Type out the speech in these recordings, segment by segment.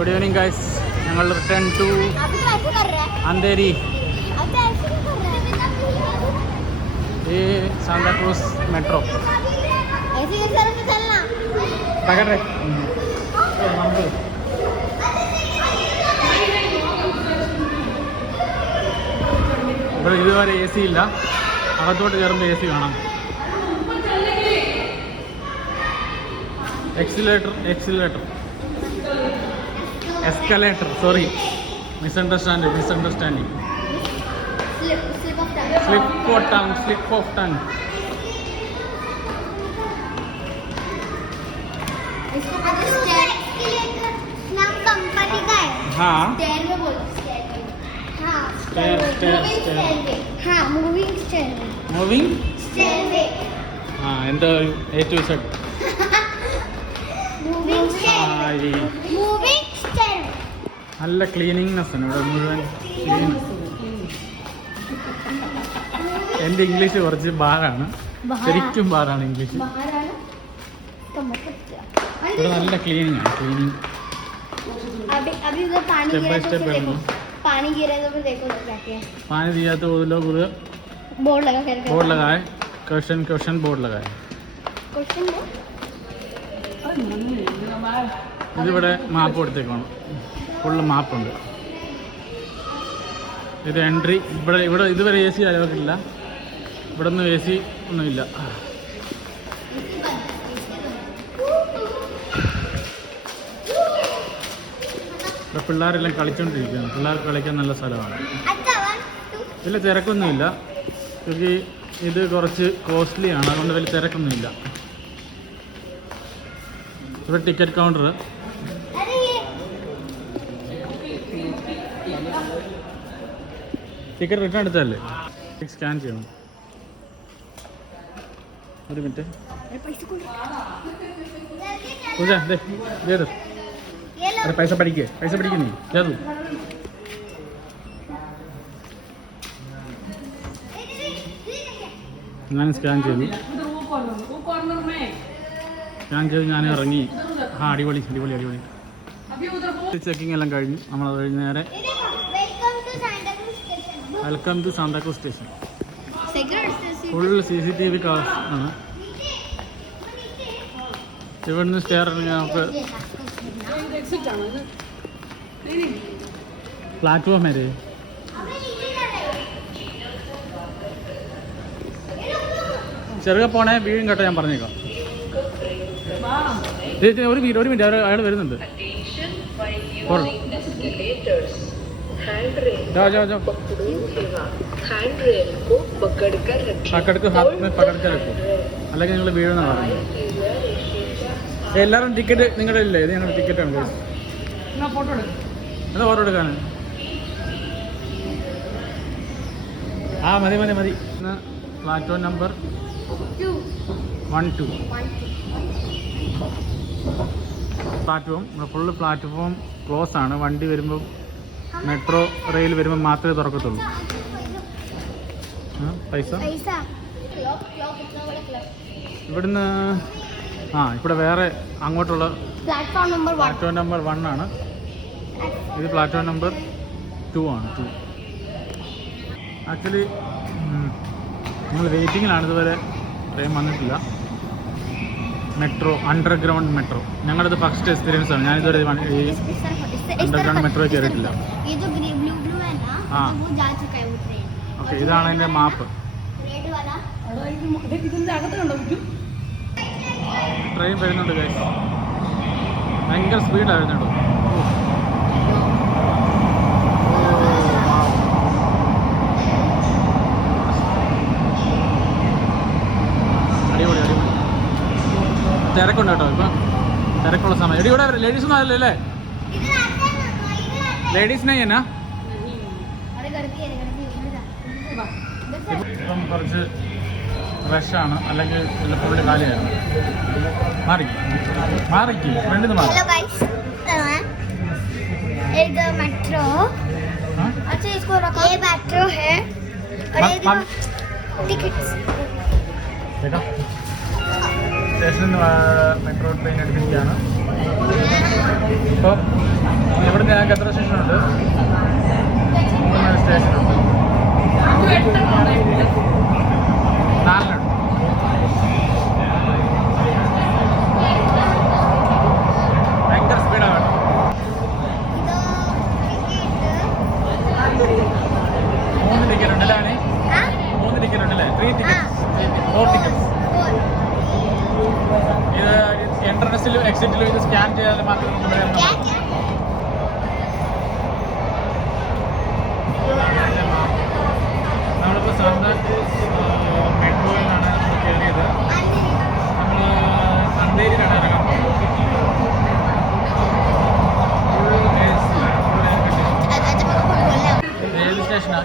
Good evening guys ഞങ്ങൾ return to Andheri ഈ Santacruz metro പകട്ടെ. ഇവിടെ ഇതുവരെ എ സി ഇല്ല. അകത്തോട്ട് കയറുമ്പോൾ എ സി വേണം. Escalator escalator Escalator sorry misunderstanding misunderstanding slip slip of tongue slip of tongue slip of tongue इसको पता स्टेयर नाम कंपनी का है हाँ स्टेयर में बोलो स्टेयर में हाँ Stair, stair, moving stair. Stair हाँ मूविंग स्टेयर മൂവിങ് स्टेयर ആ എന്താ A to Z moving stair moving stair നല്ല ക്ലീനിങ്നെസ് ആണ് ഇവിടെ മുഴുവൻ ക്ലീൻ എൻ്റെ ഇംഗ്ലീഷ് കുറച്ച് ബാറാണ് ശരിക്കും ബാറാണ് ഇംഗ്ലീഷ് बाहर आना इसका मतलब क्या ഇവിടെ നല്ല ക്ലീനിങ് ആണ് ക്ലീനിങ് अभी अभी उधर पानी Step गिरा by तो step फिर देखो है। पानी गिरा तो फिर देखो उधर जाके पानी दिया तो वो लोग उधर बोर्ड लगा कर बोर्ड लगाए क्वेश्चन क्वेश्चन बोर्ड लगाए क्वेश्चन है ഇതിവിടെ മാപ്പ് കൊടുത്തേക്കാണ് ഫുള്ള് മാപ്പുണ്ട് ഇത് എൻട്രി ഇവിടെ ഇവിടെ ഇതുവരെ എ സി അലവട്ടില്ല ഇവിടെ നിന്ന് എ സി ഒന്നുമില്ല. ഇവിടെ പിള്ളേരെല്ലാം കളിച്ചുകൊണ്ടിരിക്കുകയാണ് പിള്ളേർക്ക് കളിക്കാൻ നല്ല സ്ഥലമാണ്. വലിയ തിരക്കൊന്നുമില്ല. എനിക്ക് ഇത് കുറച്ച് കോസ്റ്റ്ലിയാണ് അതുകൊണ്ട് വലിയ തിരക്കൊന്നുമില്ല. ഇവിടെ ടിക്കറ്റ് കൗണ്ടർ ടിക്കറ്റ് റിട്ടേൺ എടുത്തല്ലേ സ്കാൻ ചെയ്യണം. ഒരു മിനിറ്റ് പൂജ പൈസ പഠിക്കേ പൈസ പഠിക്കുന്നേ ജാതു ഞാൻ സ്കാൻ ചെയ്തു. സ്കാൻ ചെയ്ത് ഞാൻ ഇറങ്ങി. ആ അടിപൊളി അടിപൊളി അടിപൊളി. ചെക്കിംഗ് എല്ലാം കഴിഞ്ഞു. നമ്മളത് കഴിഞ്ഞ് നേരെ welcome to Santacruz station. Full C C T V cams ആണ്. ഇവിടുന്ന് സ്റ്റെയർ ഇറങ്ങി നമുക്ക് പ്ലാറ്റ്ഫോം വരെ ചെറുക പോണേ വീഴും കേട്ടോ ഞാൻ പറഞ്ഞേക്കാം. ഒരു മിനിറ്റ് ഒരു മിനിറ്റ് അയാൾ വരുന്നുണ്ട്. जाओ जाओ जाओ हैंडरेल को पकड़कर रखें പക്കടക്ക് ഹാത്ത് മേ പക്കടക്ക് രക്കോ അല്ലെങ്കിൽ നിങ്ങൾ വീഴുന്ന പറയുന്നത് എല്ലാവരും ടിക്കറ്റ് നിങ്ങളുടെ ഇല്ലേ ഇത് ഞങ്ങളുടെ ടിക്കറ്റാണ് guys. എന്താ ഫോട്ടോ എടുക്കാൻ ആ മതി മതി മതി platform number one two platform ഇവിടെ ഫുള്ള് പ്ലാറ്റ്ഫോം ക്ലോസ് ആണ് വണ്ടി വരുമ്പോൾ മെട്രോ റെയിൽ വരുമ്പോൾ മാത്രമേ തുറക്കത്തുള്ളൂ. പൈസ? ഇവിടുന്ന് ആ ഇവിടെ വേറെ അങ്ങോട്ടുള്ള പ്ലാറ്റ്ഫോം നമ്പർ വൺ ആണ്. ഇത് പ്ലാറ്റ്ഫോം നമ്പർ ടു ആണ് ടു ആക്ച്വലി ഞങ്ങൾ വെയിറ്റിങ്ങിലാണ് ഇതുവരെ ട്രെയിൻ വന്നിട്ടില്ല. മെട്രോ അണ്ടർഗ്രൗണ്ട് മെട്രോ ഞങ്ങളിത് ഫസ്റ്റ് എക്സ്പീരിയൻസ് ആണ്. ഞാനിതുവരെ ഈ इस तरफ इस तरफ Underground metro കയറിയിട്ടില്ല. ये जो ग्रीन ब्लू ब्लू है ना हाँ। वो जा चुका है वो ट्रेन ഓക്കെ ഇതാണ് അതിൻ്റെ മാപ്പ് रेड वाला ട്രെയിൻ വരുന്നുണ്ട് guys. ഭയങ്കര സ്പീഡാണ് വരുന്നുണ്ട് അടിപൊളി അടിപൊളി തിരക്കുണ്ട് കേട്ടോ ഇപ്പം തിരക്കുള്ള സമയം എടി ഇവിടെ ലേഡീസ് ഒന്നും ആയില്ലേ इधर आते ലേഡീസിനെ എന്നാ हैं अरे करती है करती है इधर जा इधर से ഇപ്പം കുറച്ച് റഷാണ് അല്ലെങ്കിൽ പുള്ളി കാലിയാണ് മാറി മാറിക്ക് ഫ്രണ്ടിൽ നിന്ന് മാറി हेलो गाइस इधर मेट्रो ആ? अच्छा इसको रखो ये मेट्रो है और मा- ये मा- टिकट्स കേട്ടോ സ്റ്റേഷനിൽ നിന്ന് മെട്രോ ട്രെയിൻ എടുത്തിരിക്കുകയാണ് ഇപ്പോൾ ഇവിടെ ഞങ്ങൾക്ക് എത്ര സ്റ്റേഷൻ ഉണ്ട് മൂന്ന് സ്റ്റേഷനുണ്ട് നാലിനുണ്ട് ഭയങ്കര സ്പീഡാണ് മൂന്ന് ടിക്കറ്റ് ഉണ്ട് മൂന്ന് ടിക്കറ്റ് ഉണ്ട് അല്ലേ ത്രീ ടിക്കറ്റ് ഫോർ ടിക്കറ്റ്സ് ഇത് എൻട്രൻസിലും എക്സിറ്റിലും ഇത് സ്കാൻ ചെയ്താൽ മാത്രമേ നമുക്ക്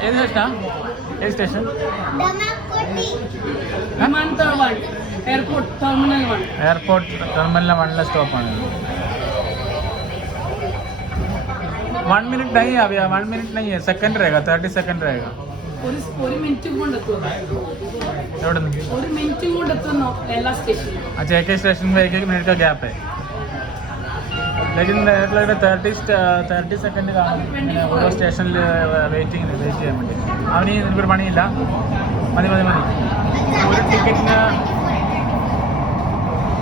ഏത് സ്റ്റേഷനാ ഏത് സ്റ്റേഷനാ ഏത് സ്റ്റേഷൻ विमानतळ one airport terminal one airport ടെർമിനലിലെ വണ്ണിലെ സ്റ്റോപ്പാണ് वन मिनट नहीं है अभी वन मिनट नहीं है सेकंड रहेगा थर्टी सेकंड रहेगा ഒരു ഒരു മിനിറ്റും കൊണ്ട് എത്തും एवढं नहीं ഒരു മിനിറ്റും കൊണ്ട് എത്തുന്നു എല്ലാ സ്റ്റേഷനിലും अच्छा एक एक स्टेशन में एक एक मिनट का गैप है ലെക്കിൻ നേരിട്ടുള്ള തേർട്ടി തേർട്ടി സെക്കൻഡ് കാണും. ഓരോ സ്റ്റേഷനിൽ വെയിറ്റിംഗ് വെയിറ്റ് ചെയ്യാൻ വേണ്ടി. അവന് ഒരു പണിയില്ല. മതി മതി മതി. ഒരു ടിക്കറ്റിന്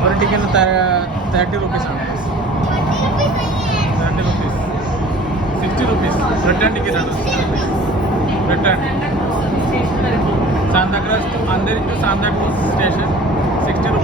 ഒരു ടിക്കറ്റിന് തേർട്ടി റുപ്പീസാണ് thirty rupees sixty rupees return ടിക്കറ്റാണ് return Santacruz അന്തരിച്ച് സാന്താക്രോസ് സ്റ്റേഷൻ സിക്സ്റ്റി റുപ്പീസ്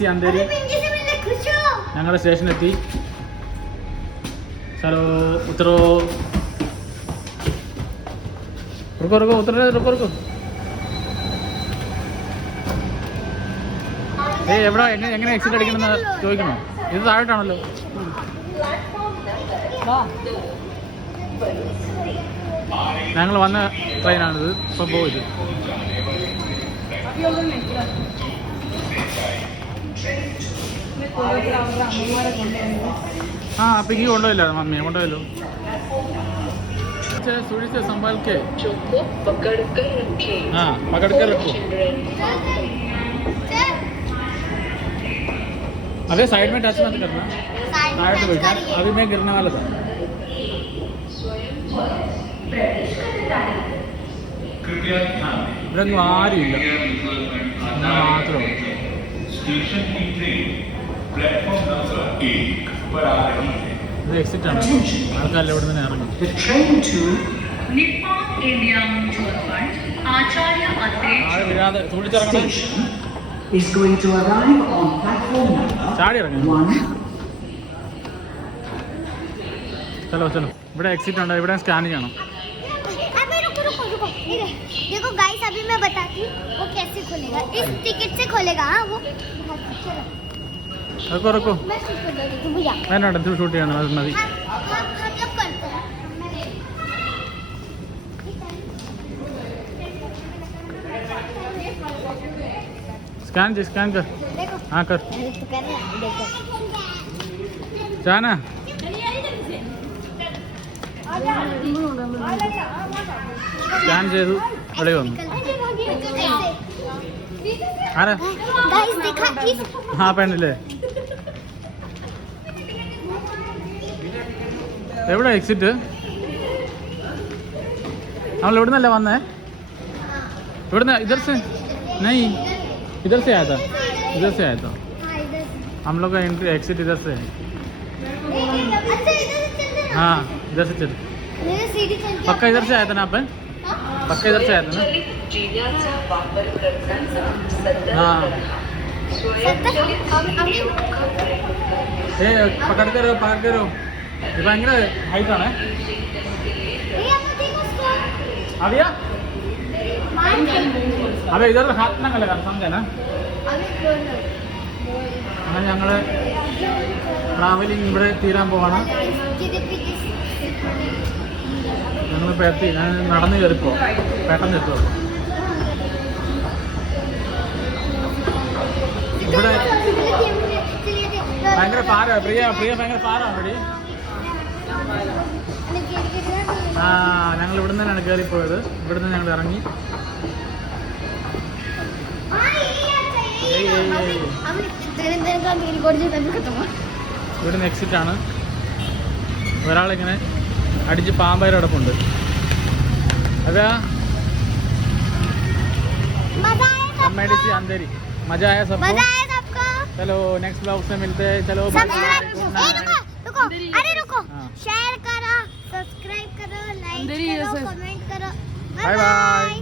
സി അന്തേരി. ഞങ്ങളുടെ സ്റ്റേഷനെത്തി ഹലോ ഉത്തരോ? റുക്കോ റുക്കോ ഉത്തരേ ഏ എവിടാ? എങ്ങനെ എങ്ങനെ എക്സിറ്റ് അടിക്കണമെന്ന് ചോദിക്കണോ? ഇത് താഴെട്ടാണല്ലോ ഞങ്ങൾ വന്ന ട്രെയിനാണിത് ഇപ്പം പോയി ആ പിക്ക് കൊണ്ടുപോയില്ല മമ്മിയെ കൊണ്ടുപോയല്ലോ अच्छा, थोड़ी से संभाल के को पकड़ कर रखें हाँ पकड़ के रखो चिल्ड्रन अबे साइड में टच मत करना साइड में बैठा अभी मैं गिरने वाला था ഇവിടെ ഒന്നും ആരുമില്ല ഞാൻ മാത്രമേ ഉള്ളൂ. स्टेशन की ट्रेन प्लेटफॉर्म नंबर एक पर आ रही है ഇത് എക്സിറ്റ് ആണ് ആൾക്കാരെല്ലാം ഇവിടെ നിന്ന് ഇറങ്ങും The train to Nippon India Mutual Fund, Acharya Atre ആള് വീഴാതെ തുള്ളിച്ചിറങ്ങണം station is going to arrive on platform number ചാടി ഇറങ്ങും one. ചലോ ചലോ ഇവിടെ എക്സിറ്റ് ഉണ്ട് ഇവിടെ സ്കാൻ ചെയ്യണം अबे रुको देखो गाइस अभी मैं बताती वो कैसे खोलेगा। इस टिकट से खोलेगा हाँ वो अच्छा रुको रुको मैं मैं तुम छोटी आना मैं भी। हाँ, हाँ, करते हैं। स्कैन स्कैन कर। हाँ कर। तो जाना। സ്കാൻ ചെയ്തു ഇവിടെ വന്നു ആരാ गाइस देखा इस ആ പെണ്ണില്ലേ എവിടെ എക്സിറ്റ് നമ്മൾ ഇവിടെ നിന്നല്ലേ വന്നേ ഇവിടുന്ന് ഇധർ से नहीं इधर से आया था इधर से आया था हाँ इधर से हम लोग का एंट्री एक्सिट इधर से है अच्छा इधर से चल रहे हैं हाँ इधर से चल मेरे सीढ़ी चल के पक्का इधर से आया था ना अपन पक्का इधर से आया था ना स्वयंचलित जिन्याचा वापर करताना संदर्भ हाँ। रखा सत्तर स्वयंचलित अब अभी ഏ പക്കട കയറോ പക്കട കയറോ ഇത് ഭയങ്കര ഹൈറ്റ് ആണ് ये अब देखो उसको അറിയാ मान അതെ ഇതൊരു ഹാത്ത് നങ്ങല സംജന अभी खोलो അങ്ങനെ ഞങ്ങൾ ട്രാവലിംഗ് ഇവിടെ തീരാൻ പോവാണ് ഞങ്ങൾ പേട്ടി ഞാൻ നടന്നു കയറിപ്പോ. പെട്ടെന്ന് എത്തുള്ളൂ ഇവിടെ ഭയങ്കര പാര പ്രിയ പ്രിയ ഭയങ്കര പാരാണ് ആ ഞങ്ങൾ ഇവിടെ നിന്നാണ് കയറിപ്പോയത്. ഇവിടുന്ന് ഞങ്ങൾ ഇറങ്ങി. ഇവിടുന്ന് എക്സിറ്റ് ആണ്. ഒരാളിങ്ങനെ അടിച്ച് പാമ്പായി കിടപ്പുണ്ട് അതാ അമ്മയുടെ അന്തരി മജായ സബ് मजा आया सबको चलो नेक्स्ट ब्लॉग से मिलते हैं चलो bye subscribe bye, good a night. रुको रुको अरे रुको हाँ। शेयर करो सब्सक्राइब करो लाइक अंदर ही करो ऐसे- कमेंट करो Bye bye.